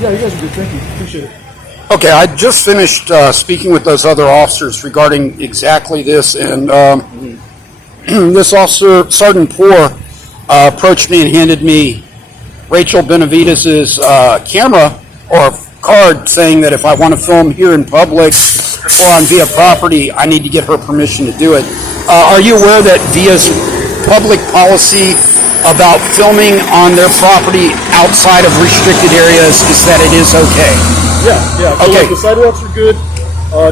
Yeah, you guys are good. Thank you. Appreciate it. Okay, I just finished speaking with those other officers regarding exactly this, and this officer, Sergeant Poor, approached me and handed me Rachel Benavidez's camera or card, saying that if I want to film here in public or on VIA property, I need to get her permission to do it. Are you aware that VIA's public policy about filming on their property outside of restricted areas is that it is okay? Yeah. So Okay. like, the sidewalks are good.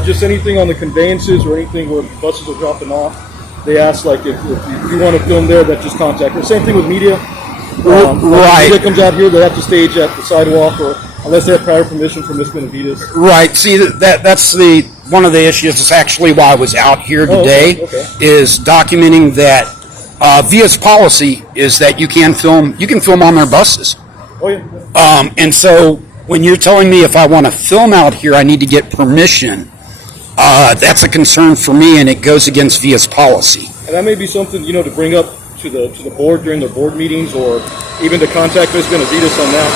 Just anything on the conveyances or anything where buses are dropping off, they ask like if you want to film there, that just contact them. Same thing with media. Right. If media comes out here, they have to stage at the sidewalk, or unless they have prior permission from Ms. Benavidez. Right. See, that's one of the issues. It's actually why I was out here today, okay. is documenting that VIA's policy is that you can film on their buses. Oh yeah. And so when you're telling me if I want to film out here, I need to get permission, that's a concern for me, and it goes against VIA's policy. And that may be something, to bring up to the board during their board meetings, or even to contact Ms. Benavidez on that.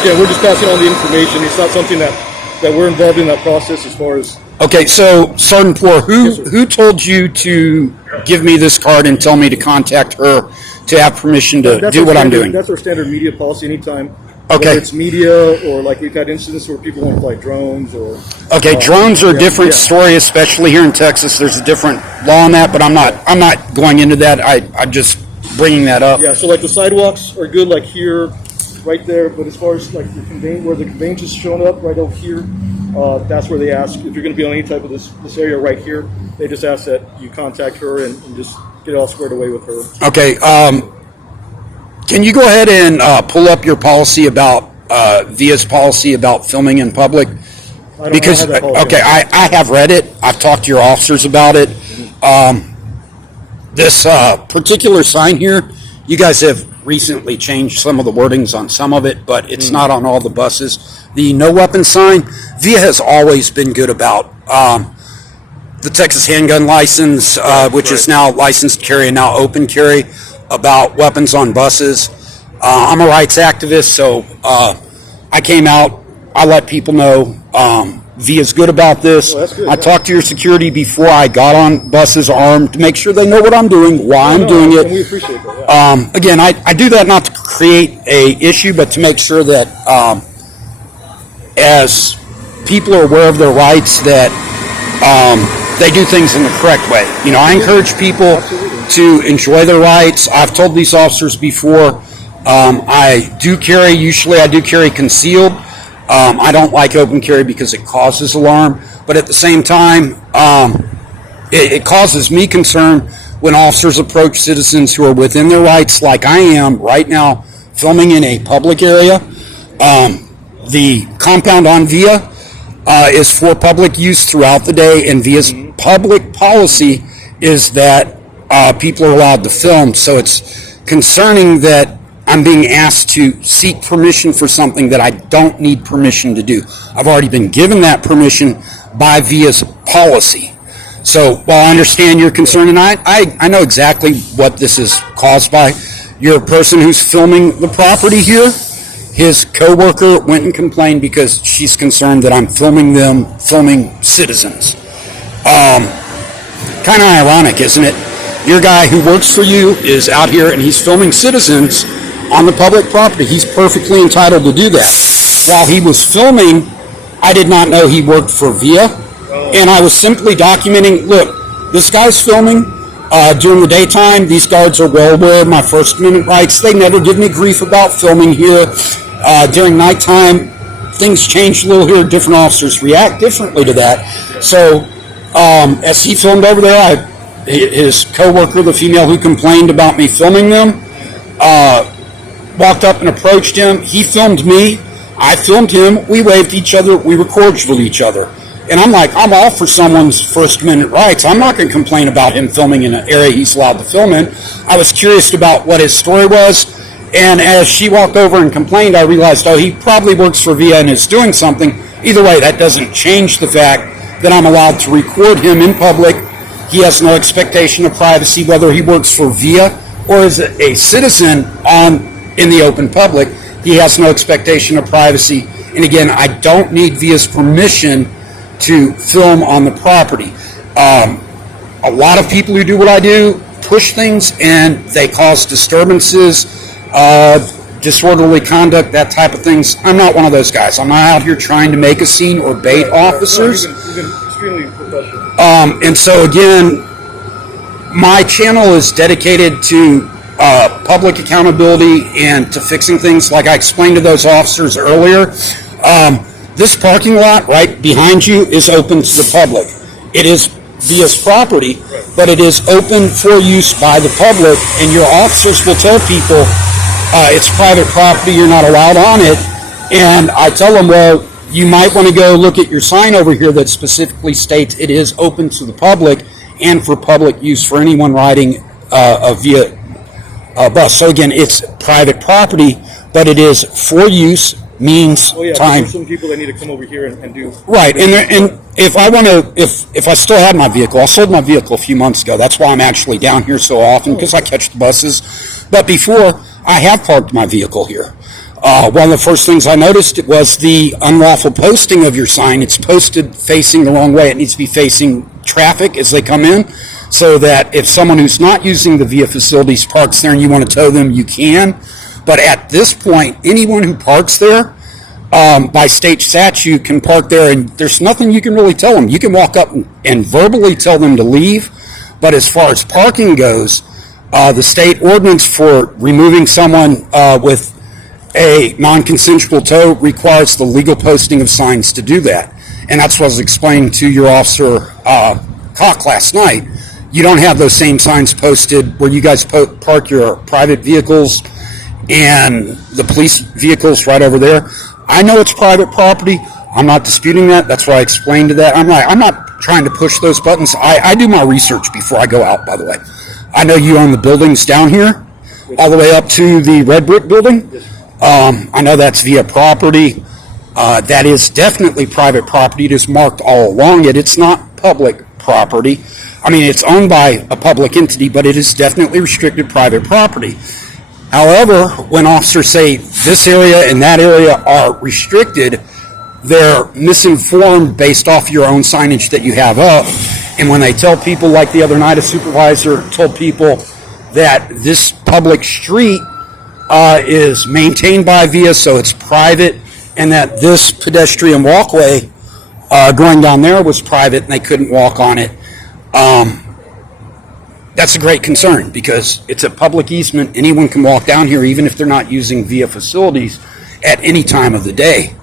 Again, we're just passing on the information. It's not something that we're involved in that process as far as. Okay, so Sergeant Poor, who told you to give me this card and tell me to contact her to have permission to do what I'm doing? That's our standard media policy. Anytime, Okay. whether it's media or like we've had incidents where people want to fly drones or. Okay, drones are a different story, especially here in Texas. There's a different law on that, but I'm not going into that. I'm just bringing that up. Yeah, so like the sidewalks are good, like here, right there. But as far as like where the conveyance is showing up, right over here, that's where they ask if you're going to be on any type of this area right here. They just ask that you contact her and just get it all squared away with her. Okay. Can you go ahead and pull up your policy about VIA's policy about filming in public? Because I don't have that policy. okay, I have read it. I've talked to your officers about it. This particular sign here, you guys have recently changed some of the wordings on some of it, but it's not on all the buses. The no weapon sign, VIA has always been good about the Texas handgun license, which is now licensed carry and now open carry, about weapons on buses. I'm a rights activist, so I came out. I let people know VIA's good about this. Oh, that's good. I talked to your security before I got on buses armed to make sure they know what I'm doing, why I'm doing it. And we appreciate that. Yeah. Again, I do that not to create a issue, but to make sure that as people are aware of their rights, that they do things in the correct way. I encourage people to enjoy their rights. I've told these officers before, usually I do carry concealed. I don't like open carry because it causes alarm, but at the same time, it causes me concern when officers approach citizens who are within their rights, like I am right now, filming in a public area. The compound on VIA is for public use throughout the day, and VIA's public policy is that people are allowed to film. So it's concerning that I'm being asked to seek permission for something that I don't need permission to do. I've already been given that permission by VIA's policy. So while I understand your concern, and I know exactly what this is caused by, you're a person who's filming the property here. His coworker went and complained because she's concerned that I'm filming citizens. Kind of ironic, isn't it? Your guy who works for you is out here and he's filming citizens on the public property. He's perfectly entitled to do that. While he was filming, I did not know he worked for VIA, and I was simply documenting, look, this guy's filming during the daytime. These guards are well aware of my First Amendment rights. They never give me grief about filming here. During nighttime, things change a little here. Different officers react differently to that. So as he filmed over there, his coworker, the female who complained about me filming them, walked up and approached him. He filmed me. I filmed him. We waved to each other. We were cordial with each other. And I'm like, I'm all for someone's First Amendment rights. I'm not going to complain about him filming in an area he's allowed to film in. I was curious about what his story was. And as she walked over and complained, I realized, he probably works for VIA and is doing something. Either way, that doesn't change the fact that I'm allowed to record him in public. He has no expectation of privacy, whether he works for VIA or is a citizen in the open public. He has no expectation of privacy. And again, I don't need VIA's permission to film on the property. A lot of people who do what I do push things and they cause disturbances, disorderly conduct, that type of things. I'm not one of those guys. I'm not out here trying to make a scene or bait officers. You've been extremely professional. And so again, my channel is dedicated to public accountability and to fixing things like I explained to those officers earlier. This parking lot right behind you is open to the public. It is VIA's property, but it is open for use by the public, and your officers will tell people it's private property, you're not allowed on it. And I tell them, well, you might want to go look at your sign over here that specifically states it is open to the public and for public use for anyone riding a VIA bus. So again, it's private property, but it is for use, means, time. There's some people that need to come over here and do. Right, and if I want to, if I still had my vehicle, I sold my vehicle a few months ago. That's why I'm actually down here so often, because I catch the buses. But before, I have parked my vehicle here. One of the first things I noticed was the unlawful posting of your sign. It's posted facing the wrong way. It needs to be facing traffic as they come in, so that if someone who's not using the VIA facilities parks there and you want to tow them, you can. But at this point, anyone who parks there, by state statute, can park there, and there's nothing you can really tell them. You can walk up and verbally tell them to leave, but as far as parking goes, the state ordinance for removing someone with a non-consensual tow requires the legal posting of signs to do that. And that's what I was explaining to your officer, Cock, last night. You don't have those same signs posted where you guys park your private vehicles and the police vehicles right over there. I know it's private property. I'm not disputing that. That's why I explained to that. I'm not trying to push those buttons. I do my research before I go out, by the way. I know you own the buildings down here, all the way up to the red brick building. I know that's VIA property. That is definitely private property. It is marked all along it. It's not public property. I mean, it's owned by a public entity, but it is definitely restricted private property. However, when officers say this area and that area are restricted, they're misinformed based off your own signage that you have up. And when they tell people, like the other night, a supervisor told people that this public street is maintained by VIA, so it's private, and that this pedestrian walkway going down there was private and they couldn't walk on it. That's a great concern because it's a public easement. Anyone can walk down here, even if they're not using VIA facilities at any time of the day.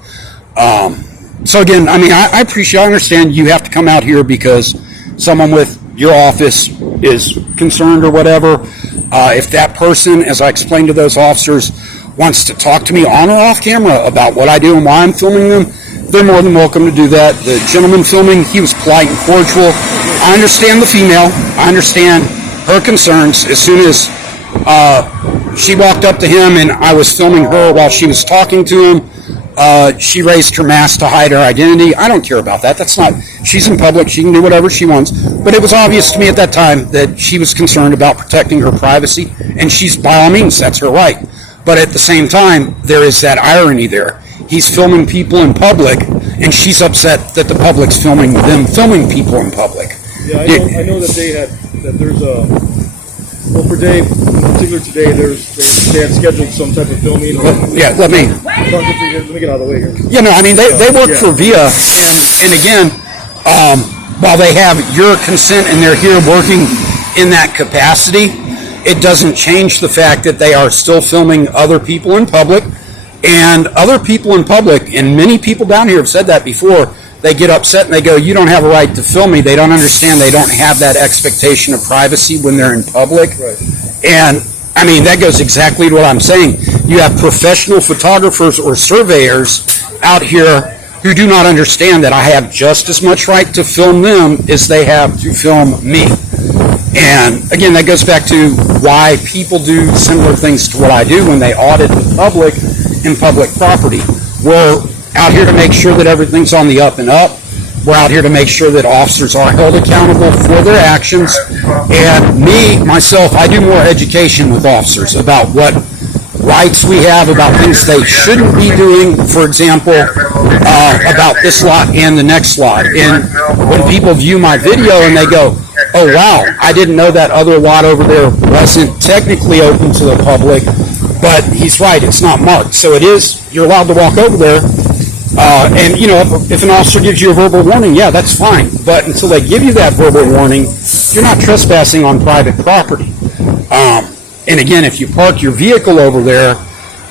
So again, I mean, I appreciate, I understand you have to come out here because someone with your office is concerned or whatever. If that person, as I explained to those officers, wants to talk to me on or off camera about what I do and why I'm filming them, they're more than welcome to do that. The gentleman filming, he was polite and cordial. I understand the female. I understand her concerns. As soon as she walked up to him and I was filming her while she was talking to him, she raised her mask to hide her identity. I don't care about that. That's not, she's in public. She can do whatever she wants. But it was obvious to me at that time that she was concerned about protecting her privacy, and she's, by all means, that's her right. But at the same time, there is that irony there. He's filming people in public, and she's upset that the public's filming them filming people in public. Yeah, I know that there's a, well, for Dave, in particular today, they had scheduled some type of filming. Let me get out of the way here. Yeah, no, I mean, they work for VIA, and again, while they have your consent and they're here working in that capacity, it doesn't change the fact that they are still filming other people in public, and other people in public, and many people down here have said that before. They get upset and they go, you don't have a right to film me. They don't understand. They don't have that expectation of privacy when they're in public. Right. And I mean, that goes exactly to what I'm saying. You have professional photographers or surveyors out here who do not understand that I have just as much right to film them as they have to film me. And again, that goes back to why people do similar things to what I do when they audit the public in public property. We're out here to make sure that everything's on the up and up. We're out here to make sure that officers are held accountable for their actions. And me, myself, I do more education with officers about what rights we have about things they shouldn't be doing, for example, about this lot and the next lot. And when people view my video and they go, oh wow, I didn't know that other lot over there wasn't technically open to the public, but he's right, it's not marked. So it is, you're allowed to walk over there. And you know, if an officer gives you a verbal warning, yeah, that's fine. But until they give you that verbal warning, you're not trespassing on private property. And again, if you park your vehicle over there,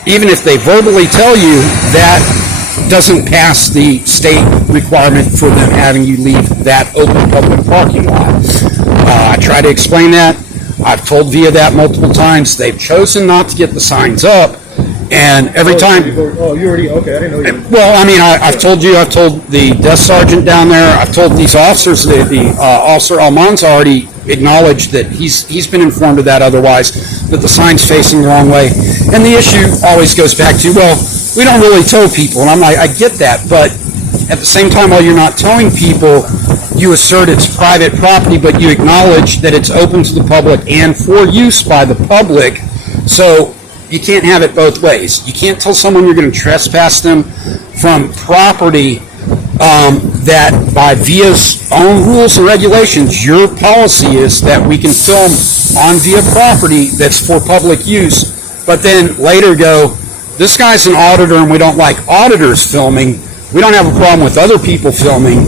even if they verbally tell you, that doesn't pass the state requirement for them having you leave that open public parking lot. I try to explain that. I've told VIA that multiple times. They've chosen not to get the signs up. And every time... Oh, you already... Okay, I didn't know you... Well, I mean, I've told you, I've told the desk sergeant down there, I've told these officers, the officer Almanza already acknowledged that he's been informed of that otherwise, that the sign's facing the wrong way. And the issue always goes back to, well, we don't really tow people. And I'm like, I get that, but at the same time, while you're not towing people, you assert it's private property, but you acknowledge that it's open to the public and for use by the public. So you can't have it both ways. You can't tell someone you're going to trespass them from property that by VIA's own rules and regulations, your policy is that we can film on VIA property that's for public use, but then later go, this guy's an auditor and we don't like auditors filming. We don't have a problem with other people filming,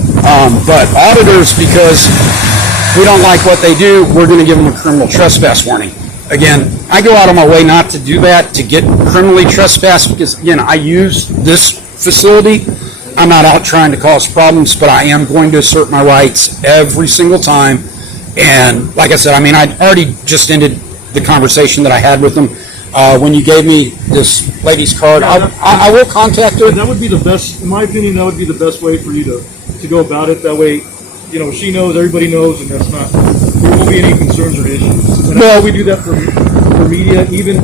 but auditors, because we don't like what they do, we're going to give them a criminal trespass warning. Again, I go out of my way not to do that, to get criminally trespassed, because, again, I use this facility. I'm not out trying to cause problems, but I am going to assert my rights every single time. And like I said, I mean, I already just ended the conversation that I had with them. When you gave me this lady's card, I will contact her. That would be the best, in my opinion, that would be the best way for you to go about it. That way, you know, she knows, everybody knows, and that's not, there won't be any concerns or issues. And well, we do that for media, even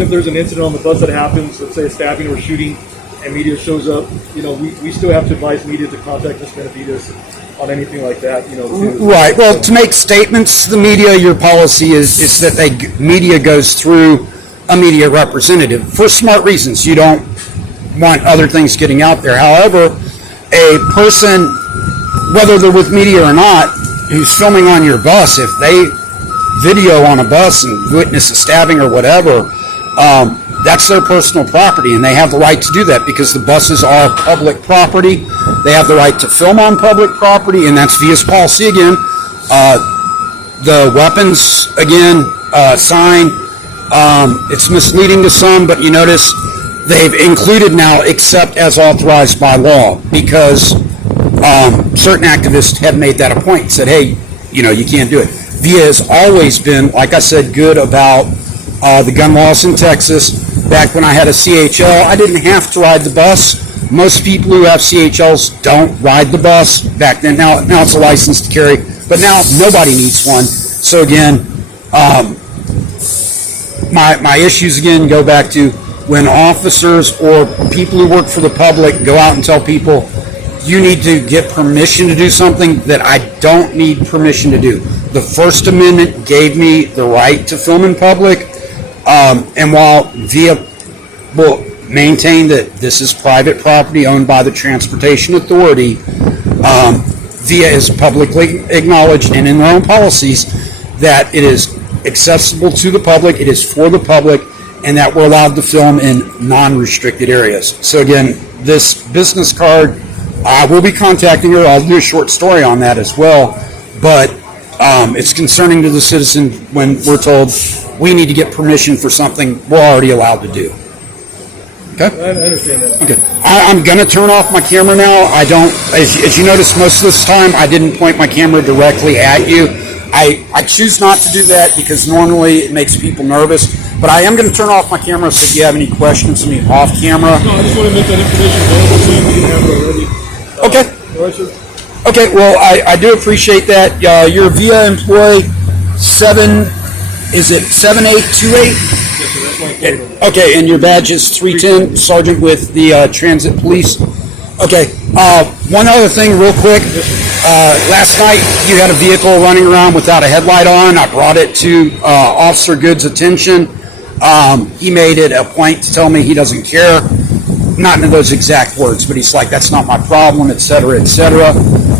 if there's an incident on the bus that happens, let's say a stabbing or shooting, and media shows up, you know, we still have to advise media to contact Ms. Benavides on anything like that, you know. Right. Well, to make statements to the media, your policy is that media goes through a media representative for smart reasons. You don't want other things getting out there. However, a person, whether they're with media or not, who's filming on your bus, if they video on a bus and witness a stabbing or whatever, that's their personal property, and they have the right to do that because the buses are public property. They have the right to film on public property, and that's VIA's policy again. The weapons, again, sign, it's misleading to some, but you notice they've included now except as authorized by law, because certain activists have made that a point, said, hey, you know, you can't do it. VIA has always been, like I said, good about the gun laws in Texas. Back when I had a CHL, I didn't have to ride the bus. Most people who have CHLs don't ride the bus. Back then, now it's a license to carry, but now nobody needs one. So again, my issues again go back to when officers or people who work for the public go out and tell people, you need to get permission to do something that I don't need permission to do. The First Amendment gave me the right to film in public. And while VIA will maintain that this is private property owned by the Transportation Authority, VIA is publicly acknowledged and in their own policies that it is accessible to the public, it is for the public, and that we're allowed to film in non-restricted areas. So again, this business card, I will be contacting her. I'll do a short story on that as well. But it's concerning to the citizen when we're told we need to get permission for something we're already allowed to do. Okay? I understand that. Okay. I'm going to turn off my camera now. I don't, as you notice, most of this time I didn't point my camera directly at you. I choose not to do that because normally it makes people nervous. But I am going to turn off my camera, so if you have any questions, I mean off camera. No, I just want to make that information available so you can have it already. Okay. All right, sir. Okay, well, I do appreciate that. You're a VIA employee, is it 7828? Yes, sir, that's my phone. Okay, and your badge is 310, Sergeant with the Transit Police. Okay, one other thing real quick. Last night you had a vehicle running around without a headlight on. I brought it to Officer Good's attention. He made it a point to tell me he doesn't care, not in those exact words, but he's like, that's not my problem, etc., etc.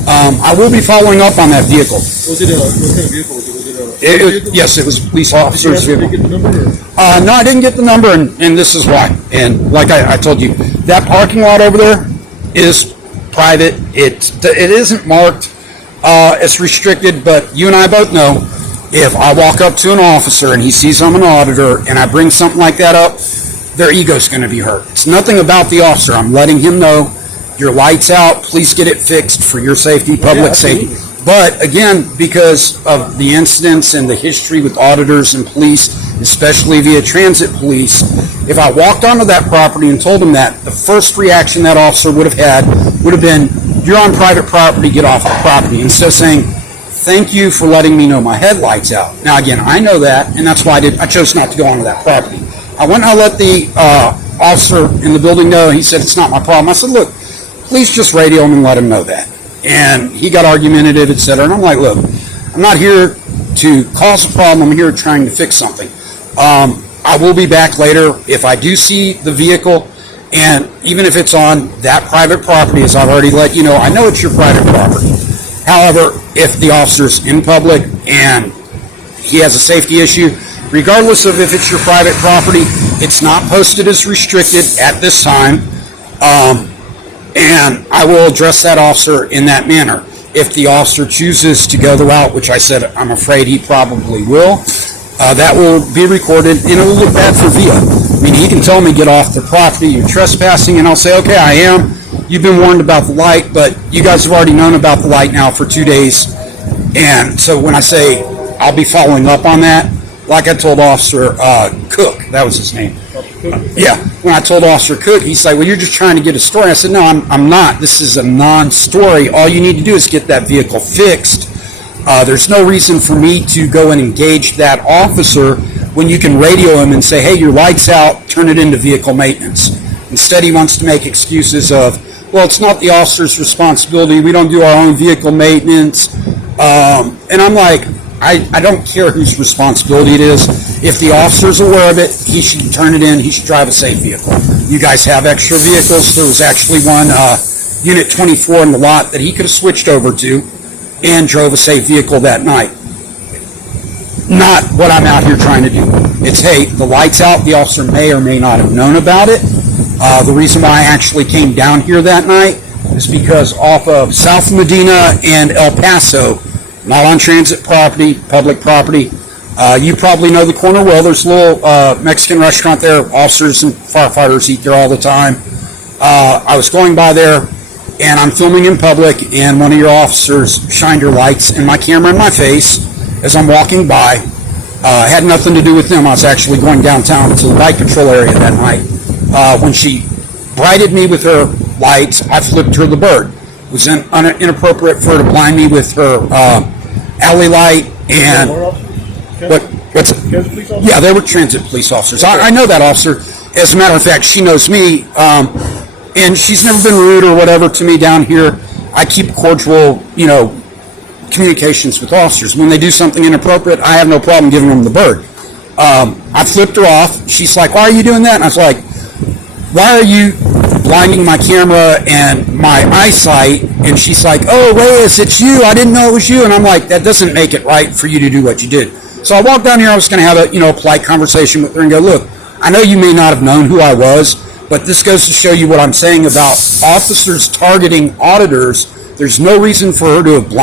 I will be following up on that vehicle. Was it what kind of vehicle was it? Was it a vehicle? Yes, it was a police officer's Did you vehicle. get the number? Or? No, I didn't get the number, and this is why. And like I told you, that parking lot over there is private. It isn't marked. It's restricted, but you and I both know if I walk up to an officer and he sees I'm an auditor and I bring something like that up, their ego's going to be hurt. It's nothing about the officer. I'm letting him know your light's out. Please get it fixed for your safety, public safety. But again, because of the incidents and the history with auditors and police, especially via transit police, if I walked onto that property and told him that, the first reaction that officer would have had would have been, you're on private property, get off the property. Instead of saying, thank you for letting me know my headlight's out. Now again, I know that, and that's why I chose not to go onto that property. I went and I let the officer in the building know. He said, it's not my problem. I said, look, please just radio him and let him know that. And he got argumentative, etc. And I'm like, look, I'm not here to cause a problem. I'm here trying to fix something. I will be back later if I do see the vehicle, and even if it's on that private property, as I've already let you know, I know it's your private property. However, if the officer's in public and he has a safety issue, regardless of if it's your private property, it's not posted as restricted at this time. And I will address that officer in that manner. If the officer chooses to go the route, which I said I'm afraid he probably will, that will be recorded, and it will look bad for Via. I mean, he can tell me, get off the property, you're trespassing, and I'll say, okay, I am. You've been warned about the light, but you guys have already known about the light now for 2 days. And so when I say I'll be following up on that, like I told Officer Cook, that was his name. Yeah, when I told Officer Cook, he's like, well, you're just trying to get a story. I said, no, I'm not. This is a non-story. All you need to do is get that vehicle fixed. There's no reason for me to go and engage that officer when you can radio him and say, hey, your light's out, turn it into vehicle maintenance. Instead, he wants to make excuses of, well, it's not the officer's responsibility. We don't do our own vehicle maintenance. And I'm like, I don't care whose responsibility it is. If the officer's aware of it, he should turn it in. He should drive a safe vehicle. You guys have extra vehicles. There was actually one, Unit 24 in the lot that he could have switched over to and drove a safe vehicle that night. Not what I'm out here trying to do. It's, hey, the light's out. The officer may or may not have known about it. The reason why I actually came down here that night is because off of South Medina and El Paso, not on transit property, public property. You probably know the corner well. There's a little Mexican restaurant there. Officers and firefighters eat there all the time. I was going by there, and I'm filming in public, and one of your officers shined her lights in my camera in my face as I'm walking by. Had nothing to do with them. I was actually going downtown to the bike patrol area that night. When she brighted me with her lights, I flipped her the bird. It was inappropriate for her to blind me with her alley light. And yeah, they were transit police officers. I know that officer. As a matter of fact, she knows me, and she's never been rude or whatever to me down here. I keep cordial, communications with officers. When they do something inappropriate, I have no problem giving them the bird. I flipped her off. She's like, why are you doing that? And I was like, why are you blinding my camera and my eyesight? And she's like, oh, Reyes, it's you. I didn't know it was you. And I'm like, that doesn't make it right for you to do what you did. So I walked down here. I was going to have a polite conversation with her and go, look, I know you may not have known who I was, but this goes to show you what I'm saying about officers targeting auditors. There's no reason for her to have blinded